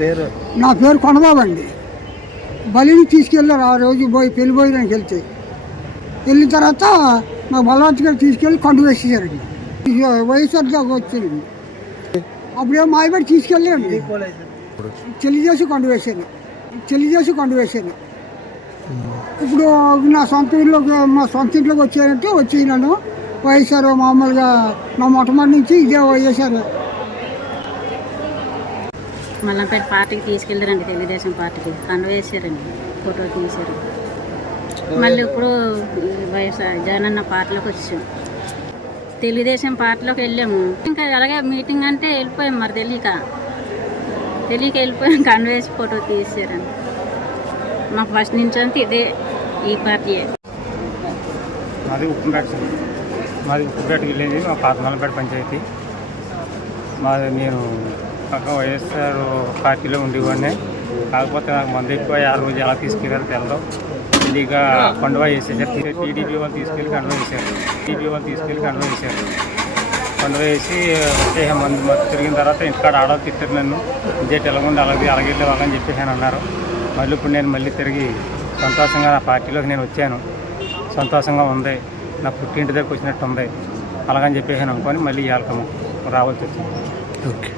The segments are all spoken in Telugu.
పేరు? నా పేరు కొండబాబు అండి. బలిని తీసుకెళ్ళారు ఆ రోజు పోయి పెళ్ళి భోజనానికి వెళ్తే. వెళ్ళిన తర్వాత మా బలవంత్ గారు తీసుకెళ్ళి కొండ వేసేసారండి. వైఎస్ఆర్ దాకా వచ్చింది అప్పుడేమో మాయబడి తీసుకెళ్ళారండి. తెలియజేసి కొండ వేసాను తెలియజేసి కొండ వేసాను ఇప్పుడు నా సొంత ఇంట్లోకి మా సొంత ఇంట్లోకి వచ్చారంటే వచ్చి నన్ను వైఎస్ఆర్ మామూలుగా నా మొట్టమొదటి నుంచి ఇదే వైఎస్ఆర్ మల్లంపేట పార్టీకి తీసుకెళ్ళారండి తెలుగుదేశం పార్టీకి. కండ ఫోటో తీశారు. మళ్ళీ ఇప్పుడు వైఎస్ఆర్ జగన్ అన్న పార్టీలోకి వచ్చాం. తెలుగుదేశం పార్టీలోకి వెళ్ళాము. ఇంకా అలాగే మీటింగ్ అంటే వెళ్ళిపోయాం మరి తెలియక. తెలియక వెళ్ళిపోయాం కండ వేసి ఫోటో తీసారండి మాకు ఫస్ట్ నుంచి అంతా ఇదే ఈ పార్టీయే. మాది ఉప్పుపేట మాది ఉప్పుపేట విలేజ్ మా పాతమల్లపేట పంచాయతీ. మాది నేను పక్క వైఎస్ఆర్ పార్టీలో ఉండేవాడిని. కాకపోతే నాకు మంది ఎక్కువ ఆ రోజు ఎలా తీసుకెళ్ళారో తెలదు. ఇదిగా కొండవా వేసేసారు టీడీపీ వాళ్ళు తీసుకెళ్ళి కండవ వేసారు టీడీపీ వాళ్ళు తీసుకెళ్ళి కండవ వేసారు కొండవ వేసి వచ్చే మంది తిరిగిన తర్వాత ఇంటికాడ ఆడ తిట్టారు నన్ను. ఇదే ఎలాగుండి అలాగే అలాగే వెళ్ళే వాళ్ళని చెప్పేసాను అన్నారు. మళ్ళీ ఇప్పుడు నేను మళ్ళీ తిరిగి సంతోషంగా నా పార్టీలోకి నేను వచ్చాను. సంతోషంగా ఉంది. నా పుట్టింటి దగ్గరకు వచ్చినట్టు ఉంది. అలాగని చెప్పేసాను అనుకొని మళ్ళీ ఇవాళ రావాల్సి వచ్చింది. ఓకే.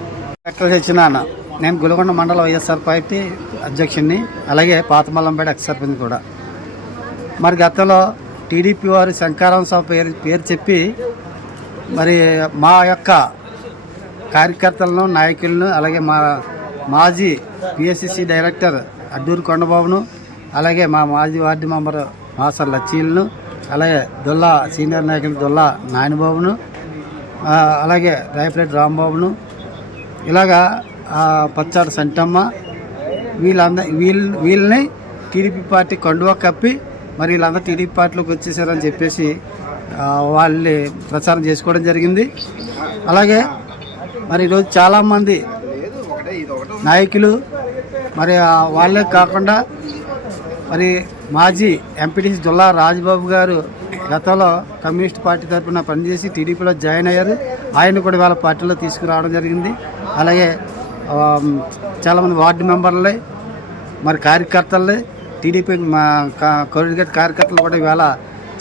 డాక్టర్ హెచ్చినాన్న నేను గులగొండ మండల వైఎస్ఆర్ పార్టీ అధ్యక్షుడిని అలాగే పాతమల్లంపేట ఎక్స్ సర్పంచ్ కూడా. మరి గతంలో టీడీపీ వారు శంకారం సభ పేరు పేరు చెప్పి మరి మా యొక్క కార్యకర్తలను నాయకులను అలాగే మా మాజీ పిఎస్సిసి డైరెక్టర్ అడ్డూరు కొండబాబును అలాగే మా మాజీ వార్డు మెంబర్ మాసర్ లచ్చీలను అలాగే దొల్లా సీనియర్ నాయకులు దొల్లా నాయనబాబును అలాగే రాయపరెడ్డి రాంబాబును ఇలాగా ఆ, పచ్చాడు సంటమ్మ వీళ్ళంద వీళ్ళ వీళ్ళని టీడీపీ పార్టీ కండువా కప్పి మరి వీళ్ళందరూ టీడీపీ పార్టీలోకి వచ్చేసారని చెప్పేసి వాళ్ళని ప్రచారం చేసుకోవడం జరిగింది. అలాగే మరి ఈరోజు చాలామంది నాయకులు మరి వాళ్ళే కాకుండా మరి మాజీ ఎంపీటీసీ దుల్లా రాజ్బాబు గారు గతంలో కమ్యూనిస్ట్ పార్టీ తరఫున పనిచేసి టీడీపీలో జాయిన్ అయ్యారు. ఆయన కూడా వాళ్ళ పార్టీలో తీసుకురావడం జరిగింది. అలాగే చాలామంది వార్డు మెంబర్లే మరి కార్యకర్తలే టీడీపీ మా కోరిగట్ కార్యకర్తలు కూడా ఇవాళ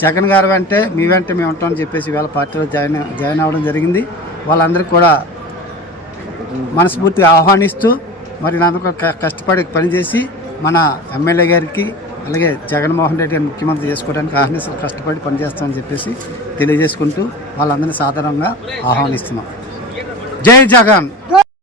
జగన్ గారు వెంటే మీ వెంటే మేము ఉంటామని చెప్పేసి ఇవాళ పార్టీలో జాయిన్ జాయిన్ అవ్వడం జరిగింది. వాళ్ళందరికీ కూడా మనస్ఫూర్తిగా ఆహ్వానిస్తూ మరి నాకు క- కష్టపడి పనిచేసి మన ఎమ్మెల్యే గారికి అలాగే జగన్మోహన్ రెడ్డి గారిని ముఖ్యమంత్రి చేసుకోవడానికి ఆహ్వానిస్తూ కష్టపడి పనిచేస్తామని చెప్పేసి తెలియజేసుకుంటూ వాళ్ళందరినీ సాధారణంగా ఆహ్వానిస్తున్నాం. జై జగన్!